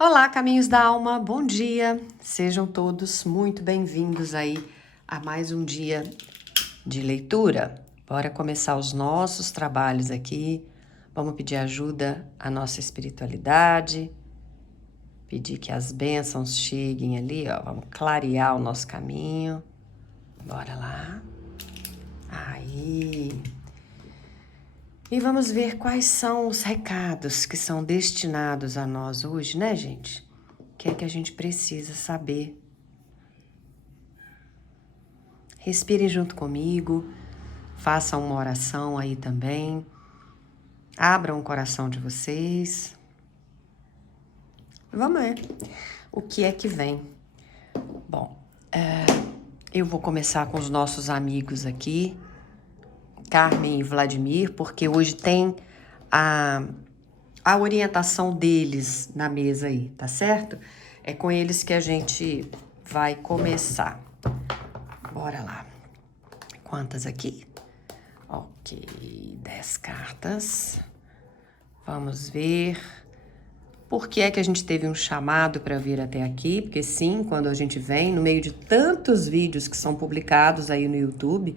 Olá, caminhos da alma, bom dia! Sejam todos muito bem-vindos aí a mais um dia de leitura. Bora começar os nossos trabalhos aqui. Vamos pedir ajuda à nossa espiritualidade, pedir que as bênçãos cheguem ali, ó. Vamos clarear o nosso caminho. Bora lá. Aí. E vamos ver quais são os recados que são destinados a nós hoje, né, gente? O que é que a gente precisa saber? Respirem junto comigo, façam uma oração aí também. Abram o coração de vocês. Vamos ver o que é que vem. Bom, eu vou começar com os nossos amigos aqui, Carmen e Vladimir, porque hoje tem a orientação deles na mesa aí, tá certo? É com eles que a gente vai começar. Bora lá. Quantas aqui? Ok, 10 cartas. Vamos ver. Por que é que a gente teve um chamado para vir até aqui? Porque sim, quando a gente vem, no meio de tantos vídeos que são publicados aí no YouTube,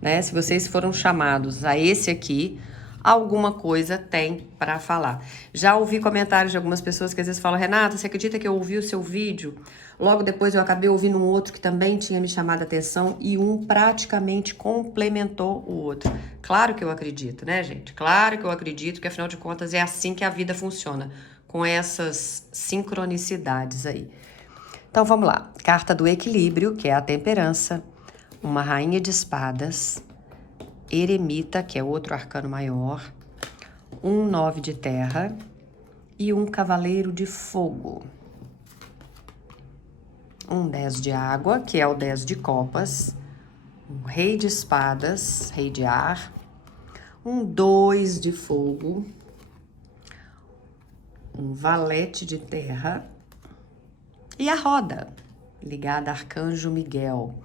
né? Se vocês foram chamados a esse aqui, alguma coisa tem para falar. Já ouvi comentários de algumas pessoas que às vezes falam: Renata, você acredita que eu ouvi o seu vídeo? Logo depois eu acabei ouvindo um outro que também tinha me chamado a atenção e um praticamente complementou o outro. Claro que eu acredito, né, gente? Claro que eu acredito, que afinal de contas é assim que a vida funciona, com essas sincronicidades aí. Então vamos lá. Carta do equilíbrio, que é a temperança, uma rainha de espadas, eremita, que é outro arcano maior, um 9 de terra e um cavaleiro de fogo. Um 10 de água, que é o 10 de copas, um rei de espadas, rei de ar, um 2 de fogo, um valete de terra e a roda, ligada a Arcanjo Miguel.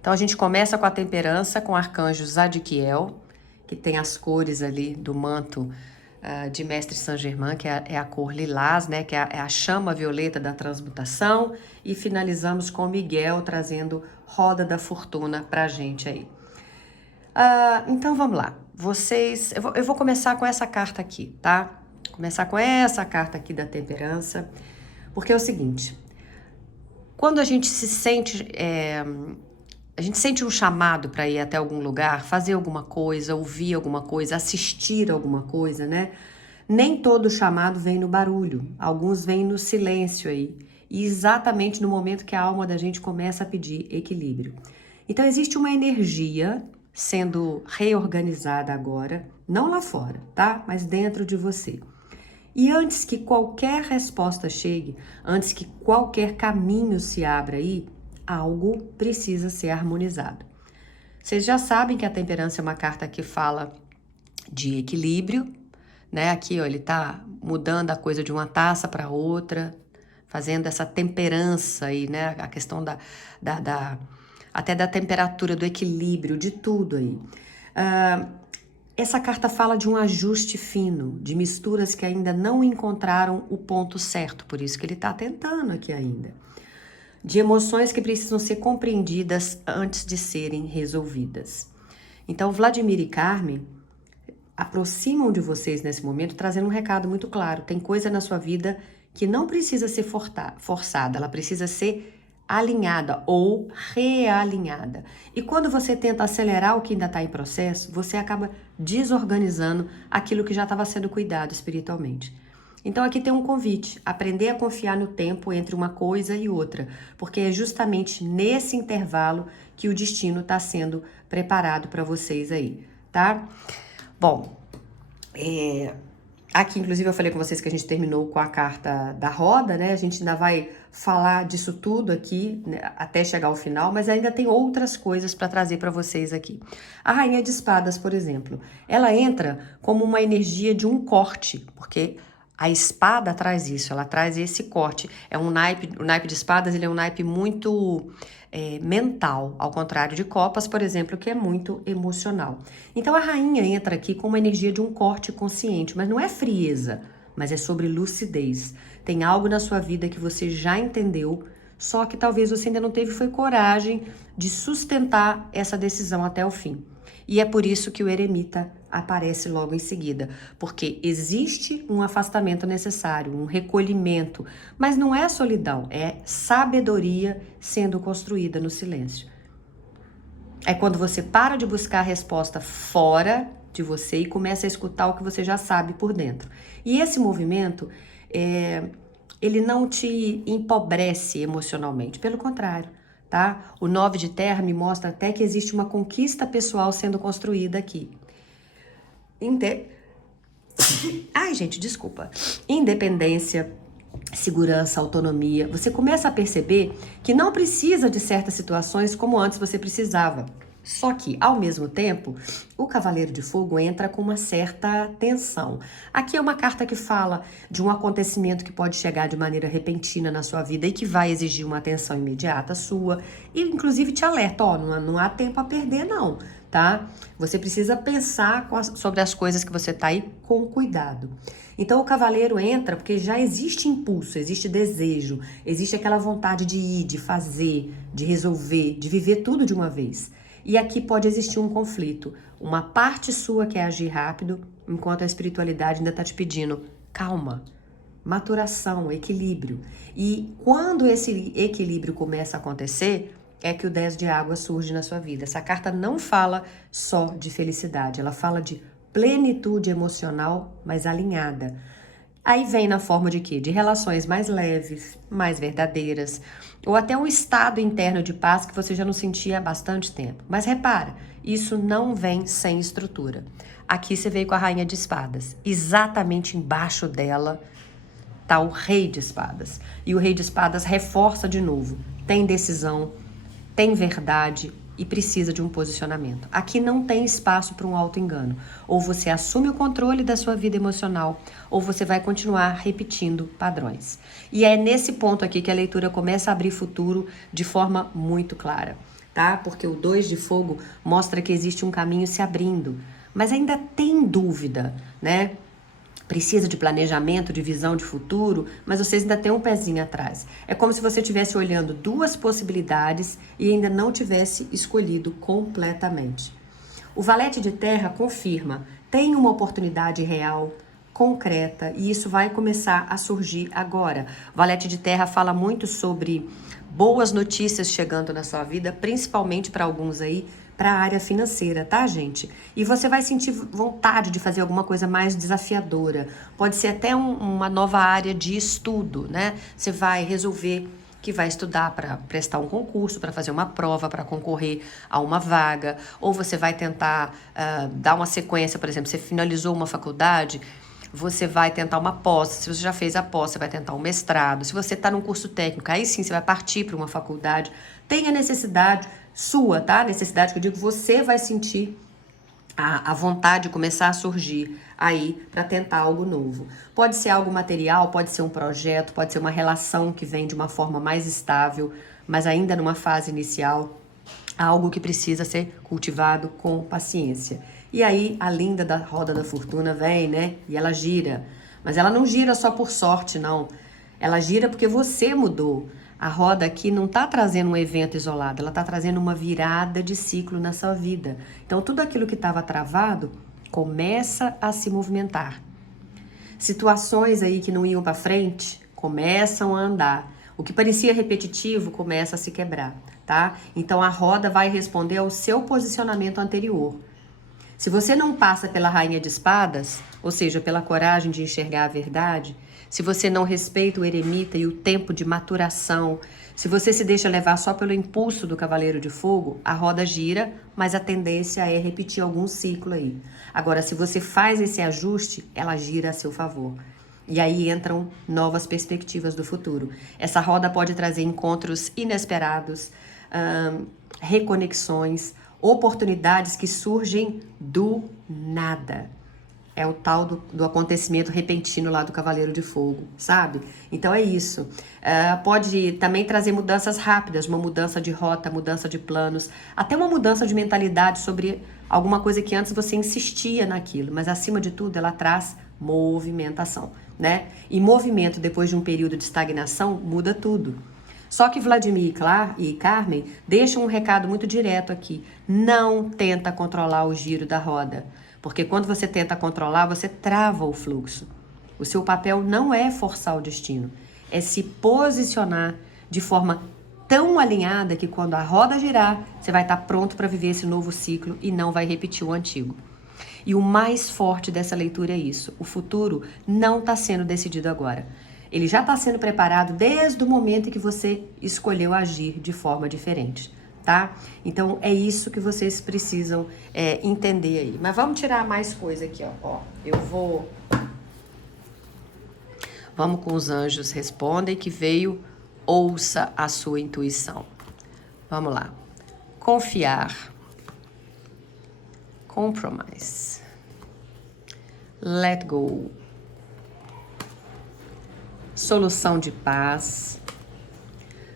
Então a gente começa com a temperança, com o Arcanjo Zadkiel, que tem as cores ali do manto de Mestre Saint-Germain, que é a cor lilás, né? Que é a chama violeta da transmutação. E finalizamos com Miguel, trazendo roda da fortuna pra gente aí. Então vamos lá. Eu vou começar com essa carta aqui, tá? Começar com essa carta aqui da temperança, porque é o seguinte: quando a gente se sente, a gente sente um chamado para ir até algum lugar, fazer alguma coisa, ouvir alguma coisa, assistir alguma coisa, né? Nem todo chamado vem no barulho, alguns vêm no silêncio aí, e exatamente no momento que a alma da gente começa a pedir equilíbrio. Então existe uma energia sendo reorganizada agora, não lá fora, tá? Mas dentro de você. E antes que qualquer resposta chegue, antes que qualquer caminho se abra aí, algo precisa ser harmonizado. Vocês já sabem que a temperança é uma carta que fala de equilíbrio, né? Aqui, ó, ele tá mudando a coisa de uma taça para outra, fazendo essa temperança aí, né? A questão até da temperatura, do equilíbrio, de tudo aí. Essa carta fala de um ajuste fino, de misturas que ainda não encontraram o ponto certo, por isso que ele está tentando aqui ainda. De emoções que precisam ser compreendidas antes de serem resolvidas. Então, Vladimir e Carmen aproximam de vocês nesse momento, trazendo um recado muito claro. Tem coisa na sua vida que não precisa ser forçada, ela precisa ser alinhada ou realinhada. E quando você tenta acelerar o que ainda está em processo, você acaba desorganizando aquilo que já estava sendo cuidado espiritualmente. Então aqui tem um convite: aprender a confiar no tempo entre uma coisa e outra, porque é justamente nesse intervalo que o destino está sendo preparado para vocês aí, tá? Bom, aqui, inclusive, eu falei com vocês que a gente terminou com a carta da roda, né? A gente ainda vai falar disso tudo aqui, né, até chegar ao final, mas ainda tem outras coisas para trazer para vocês aqui. A Rainha de Espadas, por exemplo, ela entra como uma energia de um corte, porque a espada traz isso, ela traz esse corte. É um naipe, o naipe de espadas, ele é um naipe muito mental, ao contrário de copas, por exemplo, que é muito emocional. Então a rainha entra aqui com uma energia de um corte consciente, mas não é frieza, mas é sobre lucidez. Tem algo na sua vida que você já entendeu, só que talvez você ainda não teve foi coragem de sustentar essa decisão até o fim. E é por isso que o eremita aparece logo em seguida, porque existe um afastamento necessário, um recolhimento, mas não é solidão, é sabedoria sendo construída no silêncio. É quando você para de buscar a resposta fora de você e começa a escutar o que você já sabe por dentro. E esse movimento, ele não te empobrece emocionalmente, pelo contrário, tá? O 9 de terra me mostra até que existe uma conquista pessoal sendo construída aqui. Ai, gente, desculpa. Independência, segurança, autonomia. Você começa a perceber que não precisa de certas situações como antes você precisava. Só que, ao mesmo tempo, o Cavaleiro de Fogo entra com uma certa tensão. Aqui é uma carta que fala de um acontecimento que pode chegar de maneira repentina na sua vida e que vai exigir uma atenção imediata sua. E, inclusive, te alerta, ó, não há tempo a perder, não, tá? Você precisa pensar sobre as coisas que você tá aí com cuidado. Então, o Cavaleiro entra porque já existe impulso, existe desejo, existe aquela vontade de ir, de fazer, de resolver, de viver tudo de uma vez. E aqui pode existir um conflito. Uma parte sua quer agir rápido, enquanto a espiritualidade ainda está te pedindo calma, maturação, equilíbrio. E quando esse equilíbrio começa a acontecer, é que o 10 de água surge na sua vida. Essa carta não fala só de felicidade, ela fala de plenitude emocional, mas alinhada. Aí vem na forma de quê? De relações mais leves, mais verdadeiras, ou até um estado interno de paz que você já não sentia há bastante tempo. Mas repara, isso não vem sem estrutura. Aqui você veio com a Rainha de Espadas. Exatamente embaixo dela tá o Rei de Espadas. E o Rei de Espadas reforça de novo. Tem decisão, tem verdade e precisa de um posicionamento. Aqui não tem espaço para um auto-engano. Ou você assume o controle da sua vida emocional, ou você vai continuar repetindo padrões. E é nesse ponto aqui que a leitura começa a abrir futuro de forma muito clara, tá? Porque o 2 de fogo mostra que existe um caminho se abrindo, mas ainda tem dúvida, né? Precisa de planejamento, de visão de futuro, mas vocês ainda têm um pezinho atrás. É como se você estivesse olhando duas possibilidades e ainda não tivesse escolhido completamente. O Valete de Terra confirma, tem uma oportunidade real, concreta, e isso vai começar a surgir agora. O Valete de Terra fala muito sobre boas notícias chegando na sua vida, principalmente para alguns aí, para a área financeira, tá, gente? E você vai sentir vontade de fazer alguma coisa mais desafiadora. Pode ser até uma nova área de estudo, né? Você vai resolver que vai estudar para prestar um concurso, para fazer uma prova, para concorrer a uma vaga, ou você vai tentar dar uma sequência, por exemplo, você finalizou uma faculdade, você vai tentar uma pós. Se você já fez a pós, você vai tentar um mestrado. Se você está num curso técnico, aí sim você vai partir para uma faculdade. Tem a necessidade sua, tá? A necessidade que eu digo, você vai sentir a vontade de começar a surgir aí para tentar algo novo. Pode ser algo material, pode ser um projeto, pode ser uma relação que vem de uma forma mais estável, mas ainda numa fase inicial, algo que precisa ser cultivado com paciência. E aí a linda da roda da fortuna vem, né? E ela gira. Mas ela não gira só por sorte, não. Ela gira porque você mudou. A roda aqui não está trazendo um evento isolado, ela está trazendo uma virada de ciclo na sua vida. Então tudo aquilo que estava travado começa a se movimentar. Situações aí que não iam para frente começam a andar. O que parecia repetitivo começa a se quebrar, tá? Então a roda vai responder ao seu posicionamento anterior. Se você não passa pela Rainha de Espadas, ou seja, pela coragem de enxergar a verdade, se você não respeita o eremita e o tempo de maturação, se você se deixa levar só pelo impulso do Cavaleiro de Fogo, a roda gira, mas a tendência é repetir algum ciclo aí. Agora, se você faz esse ajuste, ela gira a seu favor. E aí entram novas perspectivas do futuro. Essa roda pode trazer encontros inesperados, reconexões, oportunidades que surgem do nada. É o tal do acontecimento repentino lá do Cavaleiro de Fogo, sabe? Então é isso. Pode também trazer mudanças rápidas, uma mudança de rota, mudança de planos, até uma mudança de mentalidade sobre alguma coisa que antes você insistia naquilo. Mas acima de tudo, ela traz movimentação. né? E movimento depois de um período de estagnação muda tudo. Só que Vladimir e Carmen deixam um recado muito direto aqui. Não tenta controlar o giro da roda, porque quando você tenta controlar, você trava o fluxo. O seu papel não é forçar o destino, é se posicionar de forma tão alinhada que quando a roda girar, você vai estar pronto para viver esse novo ciclo e não vai repetir o antigo. E o mais forte dessa leitura é isso. O futuro não está sendo decidido agora. Ele já está sendo preparado desde o momento em que você escolheu agir de forma diferente, tá? Então, é isso que vocês precisam entender aí. Mas vamos tirar mais coisa aqui, ó. Vamos com os anjos respondem que veio, ouça a sua intuição. Vamos lá. Confiar. Compromise. Let go. Solução de paz.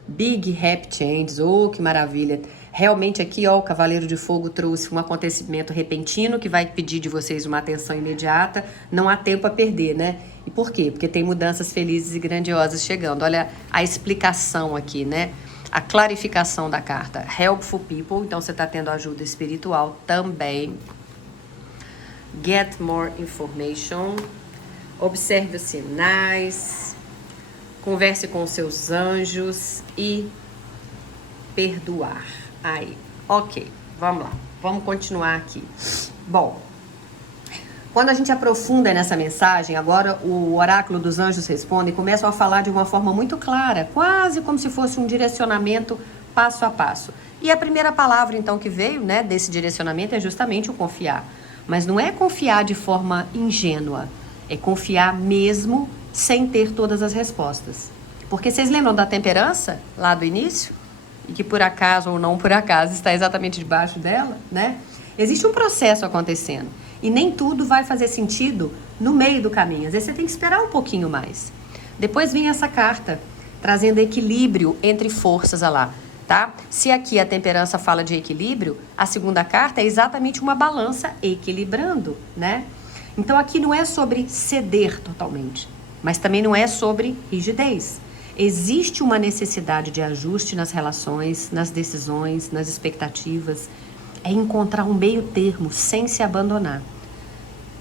Big Happy Changes. Oh, que maravilha. Realmente aqui, ó, o Cavaleiro de Fogo trouxe um acontecimento repentino que vai pedir de vocês uma atenção imediata. Não há tempo a perder, né? E por quê? Porque tem mudanças felizes e grandiosas chegando. Olha a explicação aqui, né? A clarificação da carta. Helpful people. Então, você está tendo ajuda espiritual também. Get more information. Observe os sinais. Converse com seus anjos e perdoar. Aí, ok, vamos lá, vamos continuar aqui. Bom, quando a gente aprofunda nessa mensagem, agora o oráculo dos anjos responde e começam a falar de uma forma muito clara, quase como se fosse um direcionamento passo a passo. E a primeira palavra, então, que veio, né, desse direcionamento é justamente o confiar. Mas não é confiar de forma ingênua, é confiar mesmo sem ter todas as respostas. Porque vocês lembram da temperança lá do início? E que por acaso ou não por acaso está exatamente debaixo dela, né? Existe um processo acontecendo. E nem tudo vai fazer sentido no meio do caminho. Às vezes você tem que esperar um pouquinho mais. Depois vem essa carta, trazendo equilíbrio entre forças lá, tá? Se aqui a temperança fala de equilíbrio, a segunda carta é exatamente uma balança equilibrando, né? Então aqui não é sobre ceder totalmente, mas também não é sobre rigidez. Existe uma necessidade de ajuste nas relações, nas decisões, nas expectativas. É encontrar um meio termo sem se abandonar.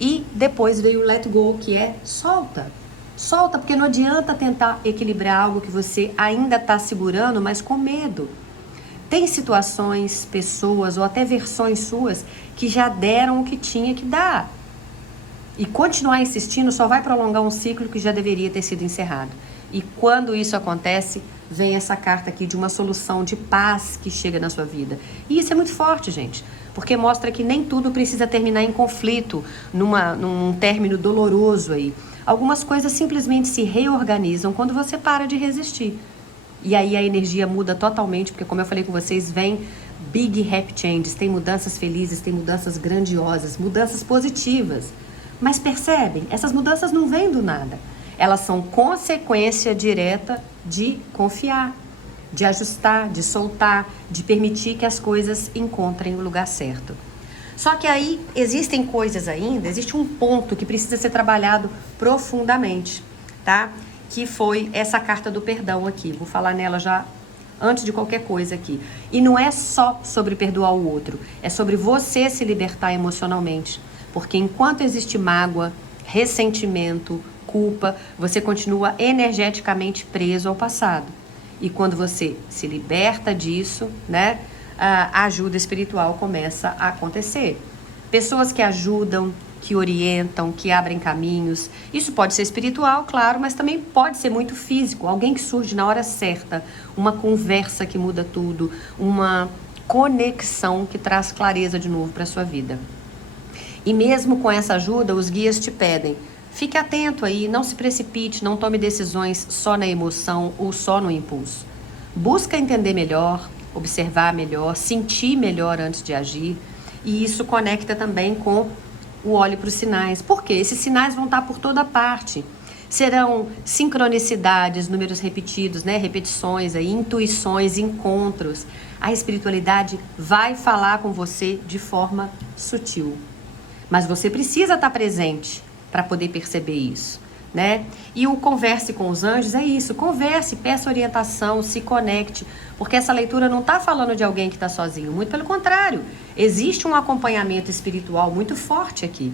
E depois veio o let go, que é solta. Solta, porque não adianta tentar equilibrar algo que você ainda está segurando, mas com medo. Tem situações, pessoas ou até versões suas que já deram o que tinha que dar. E continuar insistindo só vai prolongar um ciclo que já deveria ter sido encerrado. E quando isso acontece, vem essa carta aqui de uma solução de paz que chega na sua vida. E isso é muito forte, gente, porque mostra que nem tudo precisa terminar em conflito, num término doloroso aí. Algumas coisas simplesmente se reorganizam quando você para de resistir. E aí a energia muda totalmente, porque como eu falei com vocês, vem big happy changes, tem mudanças felizes, tem mudanças grandiosas, mudanças positivas. Mas percebem, essas mudanças não vêm do nada. Elas são consequência direta de confiar, de ajustar, de soltar, de permitir que as coisas encontrem o lugar certo. Só que aí existem coisas ainda, existe um ponto que precisa ser trabalhado profundamente, tá? Que foi essa carta do perdão aqui. Vou falar nela já antes de qualquer coisa aqui. E não é só sobre perdoar o outro, é sobre você se libertar emocionalmente. Porque enquanto existe mágoa, ressentimento, culpa, você continua energeticamente preso ao passado. E quando você se liberta disso, né, a ajuda espiritual começa a acontecer. Pessoas que ajudam, que orientam, que abrem caminhos. Isso pode ser espiritual, claro, mas também pode ser muito físico. Alguém que surge na hora certa, uma conversa que muda tudo, uma conexão que traz clareza de novo para a sua vida. E mesmo com essa ajuda, os guias te pedem, fique atento aí, não se precipite, não tome decisões só na emoção ou só no impulso. Busca entender melhor, observar melhor, sentir melhor antes de agir. E isso conecta também com o olhe para os sinais. Por quê? Esses sinais vão estar por toda parte. Serão sincronicidades, números repetidos, né? Repetições, aí, intuições, encontros. A espiritualidade vai falar com você de forma sutil. Mas você precisa estar presente para poder perceber isso. né? E o converse com os anjos é isso, converse, peça orientação, se conecte, porque essa leitura não está falando de alguém que está sozinho, muito pelo contrário, existe um acompanhamento espiritual muito forte aqui.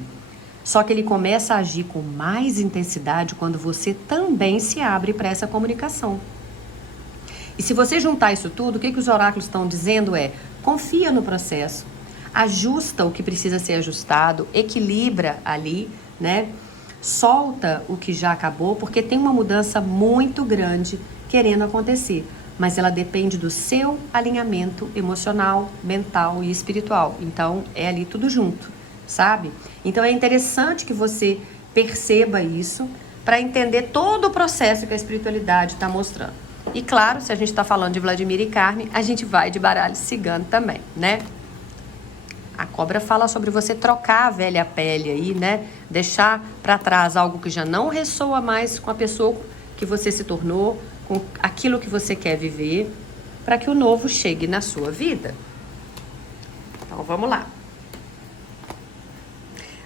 Só que ele começa a agir com mais intensidade quando você também se abre para essa comunicação. E se você juntar isso tudo, o que os oráculos estão dizendo é: confia no processo, ajusta o que precisa ser ajustado, equilibra ali, né? Solta o que já acabou, porque tem uma mudança muito grande querendo acontecer. Mas ela depende do seu alinhamento emocional, mental e espiritual. Então, é ali tudo junto, sabe? Então, é interessante que você perceba isso para entender todo o processo que a espiritualidade está mostrando. E claro, se a gente está falando de Vladimir e Carmen, a gente vai de baralho cigano também, né? A cobra fala sobre você trocar a velha pele aí, né? Deixar para trás algo que já não ressoa mais com a pessoa que você se tornou, com aquilo que você quer viver, para que o novo chegue na sua vida. Então, vamos lá.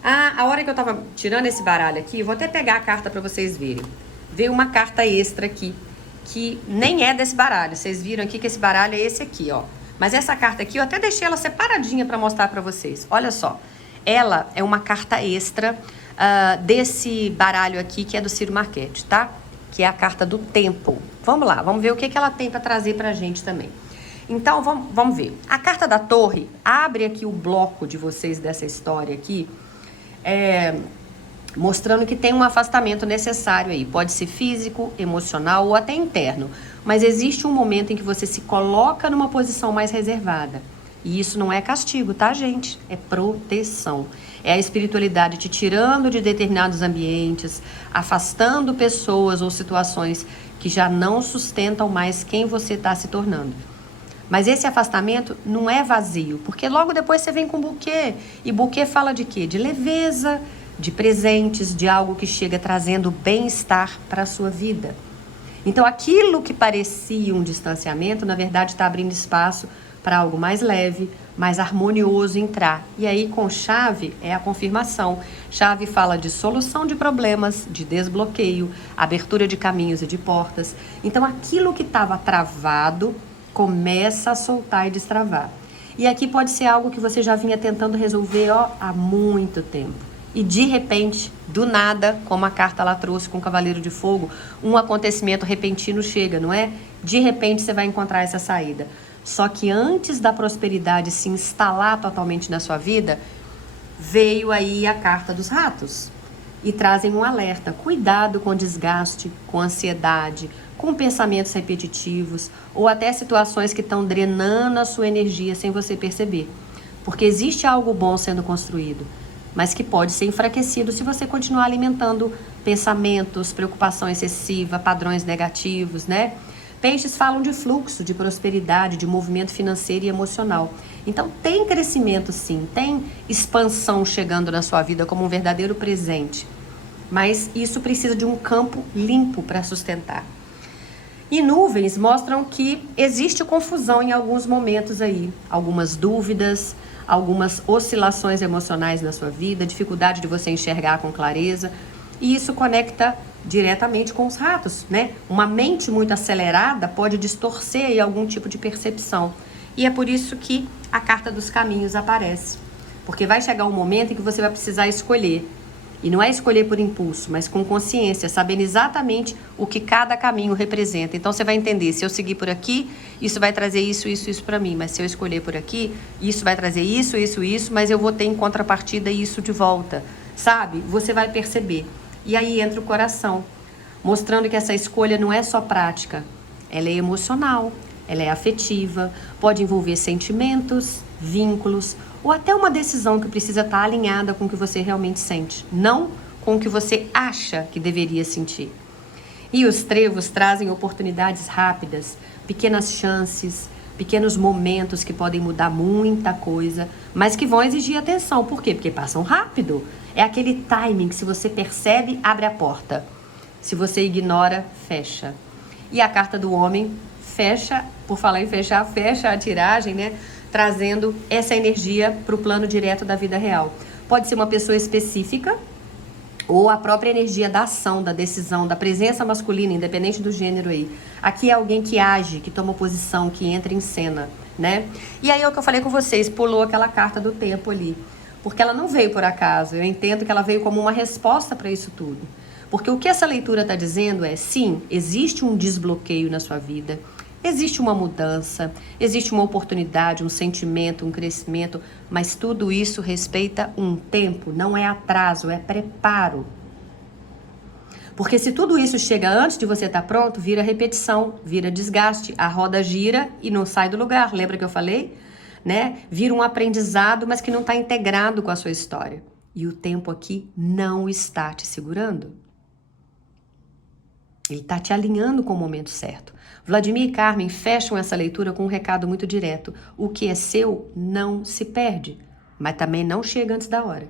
A hora que eu tava tirando esse baralho aqui, vou até pegar a carta para vocês verem. Veio uma carta extra aqui, que nem é desse baralho. Vocês viram aqui que esse baralho é esse aqui, ó. Mas essa carta aqui, eu até deixei ela separadinha para mostrar para vocês. Olha só, ela é uma carta extra desse baralho aqui, que é do Ciro Marchetti, tá? Que é a carta do tempo. Vamos lá, vamos ver o que ela tem para trazer pra gente também. Então, vamos ver. A carta da torre abre aqui o bloco de vocês dessa história aqui, mostrando que tem um afastamento necessário aí. Pode ser físico, emocional ou até interno. Mas existe um momento em que você se coloca numa posição mais reservada. E isso não é castigo, tá, gente? É proteção. É a espiritualidade te tirando de determinados ambientes, afastando pessoas ou situações que já não sustentam mais quem você está se tornando. Mas esse afastamento não é vazio, porque logo depois você vem com buquê. E buquê fala de quê? De leveza, de presentes, de algo que chega trazendo bem-estar para a sua vida. Então, aquilo que parecia um distanciamento, na verdade, está abrindo espaço para algo mais leve, mais harmonioso entrar. E aí, com chave, é a confirmação. Chave fala de solução de problemas, de desbloqueio, abertura de caminhos e de portas. Então, aquilo que estava travado começa a soltar e destravar. E aqui pode ser algo que você já vinha tentando resolver há muito tempo. E de repente, do nada, como a carta lá trouxe com o Cavaleiro de Fogo, um acontecimento repentino chega, não é? De repente você vai encontrar essa saída. Só que antes da prosperidade se instalar totalmente na sua vida, veio aí a carta dos ratos. E trazem um alerta. Cuidado com desgaste, com ansiedade, com pensamentos repetitivos ou até situações que estão drenando a sua energia sem você perceber. Porque existe algo bom sendo construído, mas que pode ser enfraquecido se você continuar alimentando pensamentos, preocupação excessiva, padrões negativos, né? Peixes falam de fluxo, de prosperidade, de movimento financeiro e emocional. Então tem crescimento sim, tem expansão chegando na sua vida como um verdadeiro presente. Mas isso precisa de um campo limpo para sustentar. E nuvens mostram que existe confusão em alguns momentos aí, algumas dúvidas, algumas oscilações emocionais na sua vida, dificuldade de você enxergar com clareza, e isso conecta diretamente com os ratos, né? Uma mente muito acelerada pode distorcer aí algum tipo de percepção, e é por isso que a carta dos caminhos aparece, porque vai chegar um momento em que você vai precisar escolher. E não é escolher por impulso, mas com consciência, sabendo exatamente o que cada caminho representa. Então você vai entender, se eu seguir por aqui, isso vai trazer isso para mim. Mas se eu escolher por aqui, isso vai trazer isso, mas eu vou ter em contrapartida isso de volta. Sabe? Você vai perceber. E aí entra o coração, mostrando que essa escolha não é só prática, ela é emocional, ela é afetiva, pode envolver sentimentos, vínculos, ou até uma decisão que precisa estar alinhada com o que você realmente sente, não com o que você acha que deveria sentir. E os trevos trazem oportunidades rápidas, pequenas chances, pequenos momentos que podem mudar muita coisa, mas que vão exigir atenção. Por quê? Porque passam rápido. É aquele timing que, se você percebe, abre a porta. Se você ignora, fecha. E a carta do homem fecha, por falar em fechar, fecha a tiragem, né? Trazendo essa energia para o plano direto da vida real. Pode ser uma pessoa específica, ou a própria energia da ação, da decisão, da presença masculina, independente do gênero aí. Aqui é alguém que age, que toma posição, que entra em cena, né? E aí é o que eu falei com vocês, pulou aquela carta do tempo ali. Porque ela não veio por acaso, eu entendo que ela veio como uma resposta para isso tudo. Porque o que essa leitura está dizendo é, sim, existe um desbloqueio na sua vida, existe uma mudança, existe uma oportunidade, um sentimento, um crescimento, mas tudo isso respeita um tempo, não é atraso, é preparo. Porque se tudo isso chega antes de você estar pronto, vira repetição, vira desgaste, a roda gira e não sai do lugar. Lembra que eu falei? Né? Vira um aprendizado, mas que não está integrado com a sua história. E o tempo aqui não está te segurando. Ele está te alinhando com o momento certo. Vladimir e Carmen fecham essa leitura com um recado muito direto. O que é seu não se perde, mas também não chega antes da hora.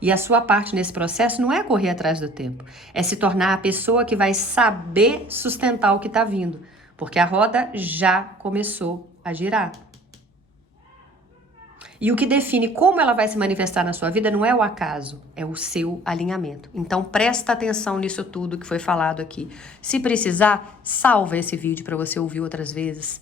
E a sua parte nesse processo não é correr atrás do tempo, é se tornar a pessoa que vai saber sustentar o que está vindo, porque a roda já começou a girar. E o que define como ela vai se manifestar na sua vida não é o acaso, é o seu alinhamento. Então presta atenção nisso tudo que foi falado aqui. Se precisar, salva esse vídeo para você ouvir outras vezes.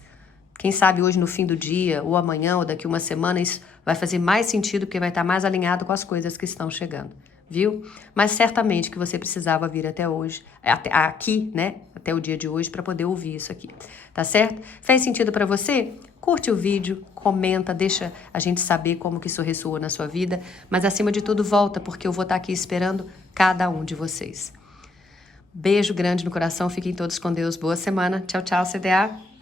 Quem sabe hoje no fim do dia, ou amanhã, ou daqui uma semana, isso vai fazer mais sentido porque vai estar mais alinhado com as coisas que estão chegando. Viu? Mas certamente que você precisava vir até hoje, aqui, né? Até o dia de hoje para poder ouvir isso aqui. Tá certo? Fez sentido para você? Curte o vídeo, comenta, deixa a gente saber como que isso ressoou na sua vida. Mas acima de tudo, volta, porque eu vou estar aqui esperando cada um de vocês. Beijo grande no coração, fiquem todos com Deus. Boa semana. Tchau, tchau, CDA.